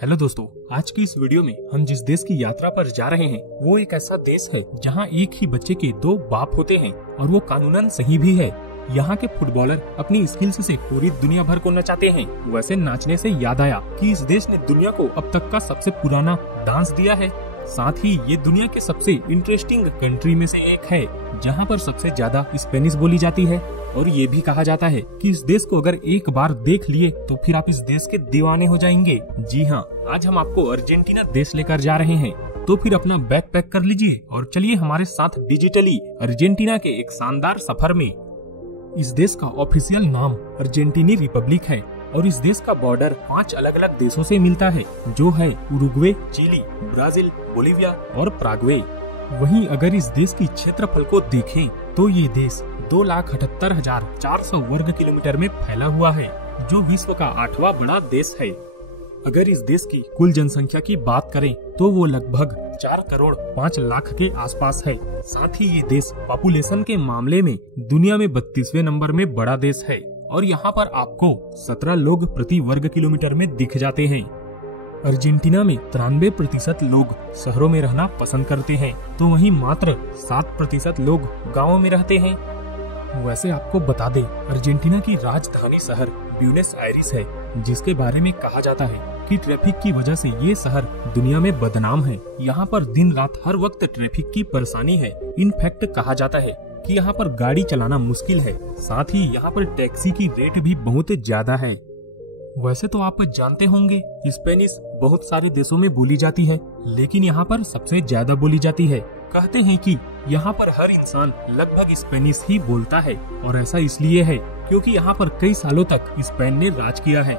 Hello दोस्तों, आज की इस वीडियो में हम जिस देश की यात्रा पर जा रहे हैं वो एक ऐसा देश है जहां एक ही बच्चे के 2 बाप होते हैं और वो कानूनन सही भी है। यहाँ के फुटबॉलर अपनी स्किल्स से पूरी दुनिया भर को नचाते हैं। वैसे नाचने से याद आया कि इस देश ने दुनिया को अब तक का सबसे पुराना डांस दिया है। साथ ही ये दुनिया के सबसे इंटरेस्टिंग कंट्री में से एक है जहाँ पर सबसे ज्यादा स्पेनिश बोली जाती है। और ये भी कहा जाता है कि इस देश को अगर एक बार देख लिए तो फिर आप इस देश के दीवाने हो जाएंगे। जी हाँ, आज हम आपको अर्जेंटीना देश लेकर जा रहे हैं। तो फिर अपना बैग पैक कर लीजिए और चलिए हमारे साथ डिजिटली अर्जेंटीना के एक शानदार सफर में। इस देश का ऑफिशियल नाम अर्जेंटीनी रिपब्लिक है और इस देश का बॉर्डर 5 अलग अलग देशों से मिलता है, जो है उरुग्वे, चिली, ब्राजील, बोलिविया और पराग्वे। वहीं अगर इस देश की क्षेत्रफल को देखें तो ये देश 2,78,400 वर्ग किलोमीटर में फैला हुआ है, जो विश्व का 8वां बड़ा देश है। अगर इस देश की कुल जनसंख्या की बात करें तो वो लगभग 4 करोड़ 5 लाख के आसपास है। साथ ही ये देश पॉपुलेशन के मामले में दुनिया में 32वें नंबर में बड़ा देश है और यहाँ पर आपको 17 लोग प्रति वर्ग किलोमीटर में दिख जाते हैं। अर्जेंटीना में 93% लोग शहरों में रहना पसंद करते हैं, तो वहीं मात्र 7% लोग गाँवों में रहते हैं। वैसे आपको बता दें, अर्जेंटीना की राजधानी शहर ब्यूनस आयरिस है, जिसके बारे में कहा जाता है कि ट्रैफिक की वजह से ये शहर दुनिया में बदनाम है। यहाँ पर दिन रात हर वक्त ट्रैफिक की परेशानी है। इनफैक्ट कहा जाता है कि यहाँ पर गाड़ी चलाना मुश्किल है। साथ ही यहाँ पर टैक्सी की रेट भी बहुत ज्यादा है। वैसे तो आप जानते होंगे स्पेनिश बहुत सारे देशों में बोली जाती है, लेकिन यहाँ पर सबसे ज्यादा बोली जाती है। कहते हैं कि यहाँ पर हर इंसान लगभग स्पेनिश ही बोलता है और ऐसा इसलिए है क्योंकि यहाँ पर कई सालों तक स्पेन ने राज किया है।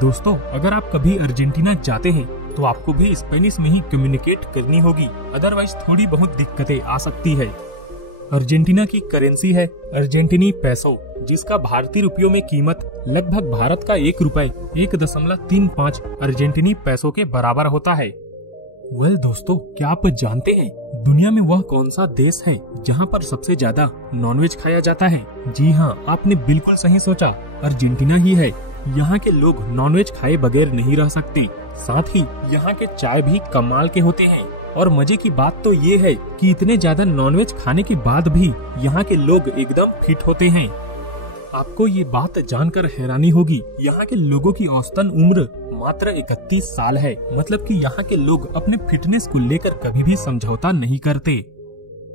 दोस्तों, अगर आप कभी अर्जेंटीना जाते हैं तो आपको भी स्पेनिश में ही कम्युनिकेट करनी होगी, अदरवाइज थोड़ी बहुत दिक्कतें आ सकती है। अर्जेंटीना की करेंसी है अर्जेंटीनी पैसो, जिसका भारतीय रुपयों में कीमत लगभग भारत का 1 रुपए 1.35 अर्जेंटीनी पैसो के बराबर होता है। वेल दोस्तों, क्या आप जानते हैं दुनिया में वह कौन सा देश है जहां पर सबसे ज्यादा नॉनवेज खाया जाता है? जी हाँ, आपने बिल्कुल सही सोचा, अर्जेंटीना ही है। यहाँ के लोग नॉनवेज खाए बगैर नहीं रह सकते। साथ ही यहाँ के चाय भी कमाल के होते हैं। और मजे की बात तो ये है कि इतने ज्यादा नॉनवेज खाने के बाद भी यहाँ के लोग एकदम फिट होते हैं। आपको ये बात जानकर हैरानी होगी, यहाँ के लोगों की औसतन उम्र मात्र 31 साल है। मतलब कि यहाँ के लोग अपने फिटनेस को लेकर कभी भी समझौता नहीं करते।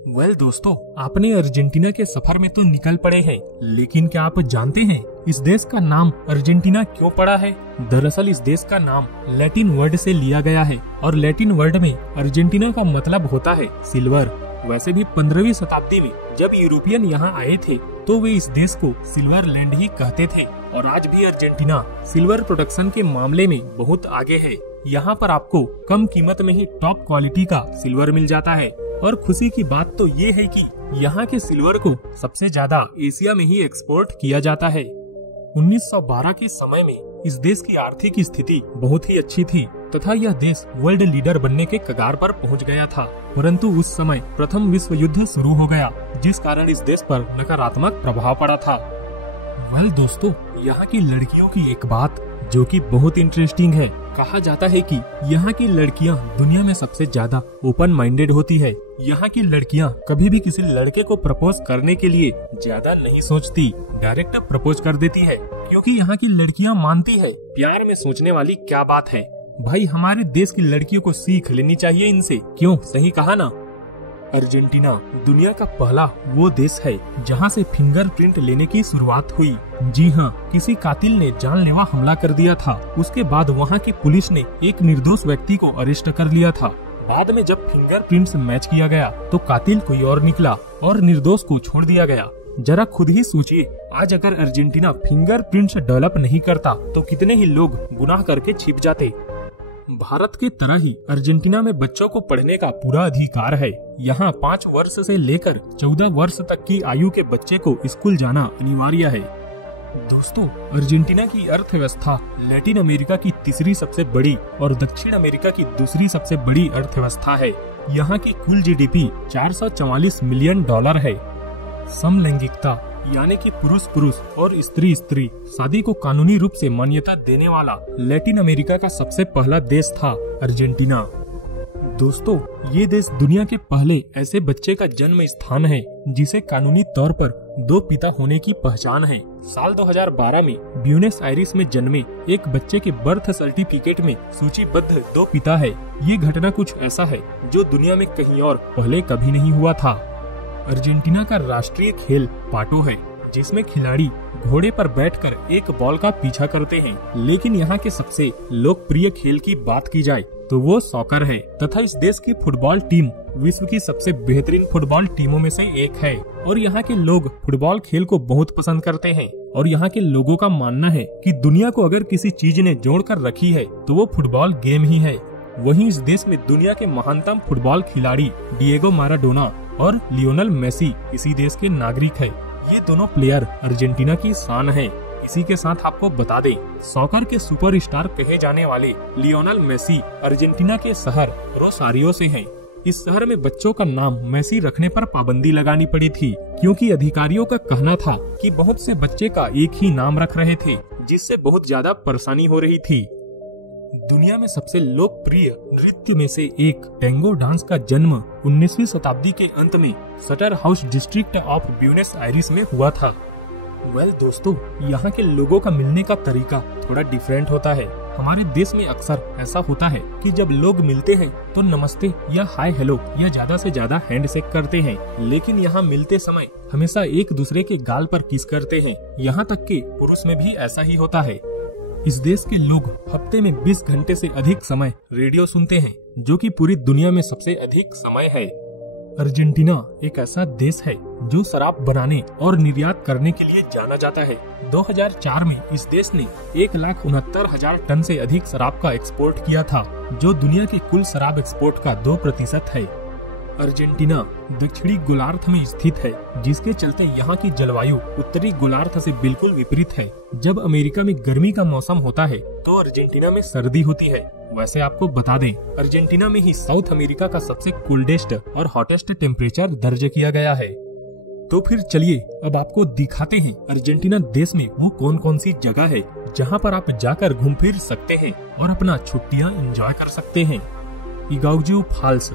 वेल दोस्तों, आपने अर्जेंटीना के सफर में तो निकल पड़े हैं, लेकिन क्या आप जानते हैं इस देश का नाम अर्जेंटीना क्यों पड़ा है? दरअसल इस देश का नाम लैटिन वर्ड से लिया गया है और लैटिन वर्ड में अर्जेंटीना का मतलब होता है सिल्वर। वैसे भी 15वीं शताब्दी में जब यूरोपियन यहाँ आए थे तो वे इस देश को सिल्वर लैंड ही कहते थे और आज भी अर्जेंटीना सिल्वर प्रोडक्शन के मामले में बहुत आगे है। यहाँ पर आपको कम कीमत में ही टॉप क्वालिटी का सिल्वर मिल जाता है और खुशी की बात तो ये है कि यहाँ के सिल्वर को सबसे ज्यादा एशिया में ही एक्सपोर्ट किया जाता है। 1912 के समय में इस देश की आर्थिक स्थिति बहुत ही अच्छी थी तथा यह देश वर्ल्ड लीडर बनने के कगार पर पहुंच गया था, परंतु उस समय प्रथम विश्व युद्ध शुरू हो गया, जिस कारण इस देश पर नकारात्मक प्रभाव पड़ा था। वेल दोस्तों, यहाँ की लड़कियों की एक बात जो कि बहुत इंटरेस्टिंग है। कहा जाता है कि यहाँ की लड़कियाँ दुनिया में सबसे ज्यादा ओपन माइंडेड होती है। यहाँ की लड़कियाँ कभी भी किसी लड़के को प्रपोज करने के लिए ज्यादा नहीं सोचती, डायरेक्ट प्रपोज कर देती है, क्योंकि यहाँ की लड़कियाँ मानती है प्यार में सोचने वाली क्या बात है। भाई, हमारे देश की लड़कियों को सीख लेनी चाहिए इनसे। क्यों, सही कहा ना? अर्जेंटीना दुनिया का पहला वो देश है जहां से फिंगरप्रिंट लेने की शुरुआत हुई। जी हाँ, किसी कातिल ने जानलेवा हमला कर दिया था। उसके बाद वहां की पुलिस ने एक निर्दोष व्यक्ति को अरेस्ट कर लिया था। बाद में जब फिंगरप्रिंट्स मैच किया गया तो कातिल कोई और निकला और निर्दोष को छोड़ दिया गया। जरा खुद ही सोचिए, आज अगर अर्जेंटीना फिंगरप्रिंट्स डेवलप नहीं करता तो कितने ही लोग गुनाह करके छिप जाते। भारत की तरह ही अर्जेंटीना में बच्चों को पढ़ने का पूरा अधिकार है। यहाँ 5 वर्ष से लेकर 14 वर्ष तक की आयु के बच्चे को स्कूल जाना अनिवार्य है। दोस्तों, अर्जेंटीना की अर्थव्यवस्था लैटिन अमेरिका की तीसरी सबसे बड़ी और दक्षिण अमेरिका की दूसरी सबसे बड़ी अर्थव्यवस्था है। यहाँ की कुल जीडीपी $444 मिलियन है। समलैंगिकता यानी कि पुरुष पुरुष और स्त्री स्त्री शादी को कानूनी रूप से मान्यता देने वाला लैटिन अमेरिका का सबसे पहला देश था अर्जेंटीना। दोस्तों, ये देश दुनिया के पहले ऐसे बच्चे का जन्म स्थान है जिसे कानूनी तौर पर 2 पिता होने की पहचान है। साल 2012 में ब्यूनस आयरिस में जन्मे एक बच्चे के बर्थ सर्टिफिकेट में सूचीबद्ध 2 पिता है। ये घटना कुछ ऐसा है जो दुनिया में कहीं और पहले कभी नहीं हुआ था। अर्जेंटीना का राष्ट्रीय खेल पाटो है, जिसमें खिलाड़ी घोड़े पर बैठकर एक बॉल का पीछा करते हैं। लेकिन यहाँ के सबसे लोकप्रिय खेल की बात की जाए तो वो सॉकर है तथा इस देश की फुटबॉल टीम विश्व की सबसे बेहतरीन फुटबॉल टीमों में से एक है। और यहाँ के लोग फुटबॉल खेल को बहुत पसंद करते हैं और यहाँ के लोगों का मानना है कि दुनिया को अगर किसी चीज ने जोड़ कर रखी है तो वो फुटबॉल गेम ही है। वहीं इस देश में दुनिया के महानतम फुटबॉल खिलाड़ी डिएगो माराडोना और लियोनेल मेसी इसी देश के नागरिक है। ये दोनों प्लेयर अर्जेंटीना की शान है। इसी के साथ आपको बता दें, सॉकर के सुपरस्टार कहे जाने वाले लियोनेल मेसी अर्जेंटीना के शहर रोसारियो से हैं। इस शहर में बच्चों का नाम मेसी रखने पर पाबंदी लगानी पड़ी थी, क्योंकि अधिकारियों का कहना था कि बहुत से बच्चे का एक ही नाम रख रहे थे, जिससे बहुत ज्यादा परेशानी हो रही थी। दुनिया में सबसे लोकप्रिय नृत्य में से एक टैंगो डांस का जन्म 19वीं शताब्दी के अंत में shutter house district of Buenos iris में हुआ था। दोस्तों, यहाँ के लोगों का मिलने का तरीका थोड़ा डिफरेंट होता है। हमारे देश में अक्सर ऐसा होता है कि जब लोग मिलते हैं तो नमस्ते या हाय हेलो या ज्यादा से ज्यादा हैंडशेक करते हैं, लेकिन यहाँ मिलते समय हमेशा एक दूसरे के गाल पर किस करते हैं। यहाँ तक कि पुरुष में भी ऐसा ही होता है। इस देश के लोग हफ्ते में 20 घंटे से अधिक समय रेडियो सुनते हैं, जो कि पूरी दुनिया में सबसे अधिक समय है। अर्जेंटीना एक ऐसा देश है जो शराब बनाने और निर्यात करने के लिए जाना जाता है। 2004 में इस देश ने 1,69,000 टन से अधिक शराब का एक्सपोर्ट किया था, जो दुनिया के कुल शराब एक्सपोर्ट का 2% है। अर्जेंटीना दक्षिणी गोलार्ध में स्थित है, जिसके चलते यहाँ की जलवायु उत्तरी गोलार्ध से बिल्कुल विपरीत है। जब अमेरिका में गर्मी का मौसम होता है तो अर्जेंटीना में सर्दी होती है। वैसे आपको बता दें, अर्जेंटीना में ही साउथ अमेरिका का सबसे कोल्डेस्ट और हॉटेस्ट टेम्परेचर दर्ज किया गया है। तो फिर चलिए अब आपको दिखाते हैं अर्जेंटीना देश में वो कौन कौन सी जगह है जहाँ पर आप जाकर घूम फिर सकते हैं और अपना छुट्टियाँ एंजॉय कर सकते हैं। इगाउजू फॉल्स।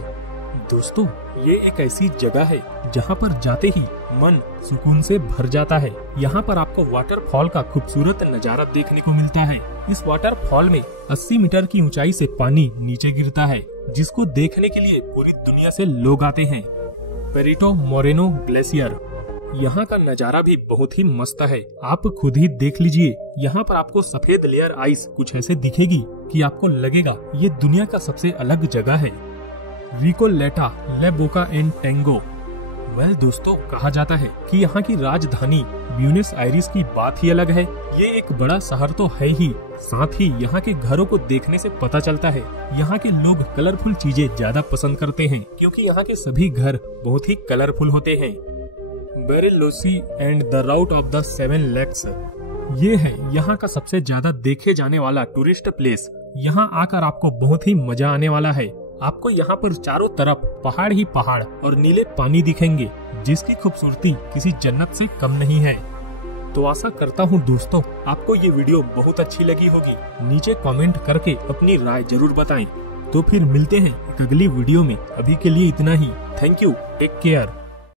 दोस्तों, ये एक ऐसी जगह है जहाँ पर जाते ही मन सुकून से भर जाता है। यहाँ पर आपको वाटरफॉल का खूबसूरत नजारा देखने को मिलता है। इस वाटरफॉल में 80 मीटर की ऊंचाई से पानी नीचे गिरता है, जिसको देखने के लिए पूरी दुनिया से लोग आते हैं। Pareto Moreno glacier. यहाँ का नजारा भी बहुत ही मस्त है, आप खुद ही देख लीजिए। यहाँ पर आपको सफेद लेयर आइस कुछ ऐसे दिखेगी कि आपको लगेगा ये दुनिया का सबसे अलग जगह है। रिकोलेटा ले बोका एंड टैंगो। दोस्तों, कहा जाता है कि यहाँ की राजधानी ब्यूनस आयरिस की बात ही अलग है। ये एक बड़ा शहर तो है ही, साथ ही यहाँ के घरों को देखने से पता चलता है यहाँ के लोग कलरफुल चीजें ज्यादा पसंद करते हैं, क्योंकि यहाँ के सभी घर बहुत ही कलरफुल होते हैं। बेरिलोसी and the route of the 7 lakes. ये है यहाँ का सबसे ज्यादा देखे जाने वाला टूरिस्ट प्लेस। यहाँ आकर आपको बहुत ही मजा आने वाला है। आपको यहाँ पर चारों तरफ पहाड़ ही पहाड़ और नीले पानी दिखेंगे, जिसकी खूबसूरती किसी जन्नत से कम नहीं है। तो आशा करता हूँ दोस्तों आपको ये वीडियो बहुत अच्छी लगी होगी। नीचे कमेंट करके अपनी राय जरूर बताएं। तो फिर मिलते हैं एक अगली वीडियो में। अभी के लिए इतना ही। Thank you, take care.